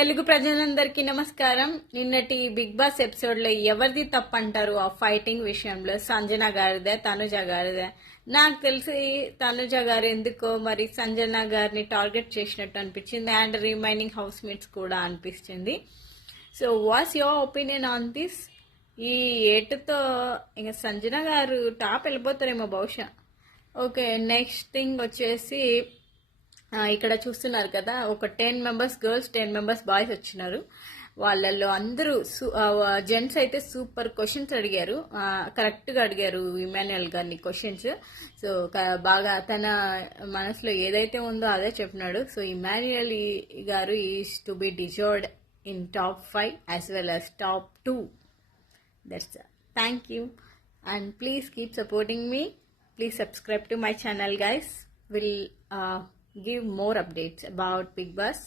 తెలుగు ప్రజలందరికీ నమస్కారం. నిన్నటి బిగ్ బాస్ ఎపిసోడ్ లో ఎవరిది తప్పంటారు ఆ ఫైటింగ్ విషయంలో? సంజన గారిదే, తనుజ గారిదే? నాకు తెలిసి తనుజ గారు ఎందుకో మరి సంజన గారిని టార్గెట్ చేసినట్టు అనిపించింది, అండ్ రిమైనింగ్ హౌస్ మేట్స్ కూడా అనిపిస్తుంది. So what's your opinion on this? ఈ ఏటుతో ఇంకా సంజన గారు టాప్ వెళ్ళిపోతారేమో బహుశా. ఓకే, నెక్స్ట్ థింగ్ వచ్చేసి ఇక్కడ చూస్తున్నారు కదా, ఒక 10 మెంబర్స్ గర్ల్స్, 10 మెంబర్స్ బాయ్స్ వచ్చినారు. వాళ్ళల్లో అందరూ జెంట్స్ అయితే సూపర్ క్వశ్చన్స్ అడిగారు, కరెక్ట్గా అడిగారు ఇమాన్యుయల్ గారిని క్వశ్చన్స్. సో బాగా తన మనసులో ఏదైతే ఉందో అదే చెప్పినాడు. సో ఇమాన్యుయల్ గారు is to be deserved in top 5 as well as top 2. That's thank you, and please keep supporting me. Please subscribe to my channel, guys. We'll give more updates about Bigg Boss.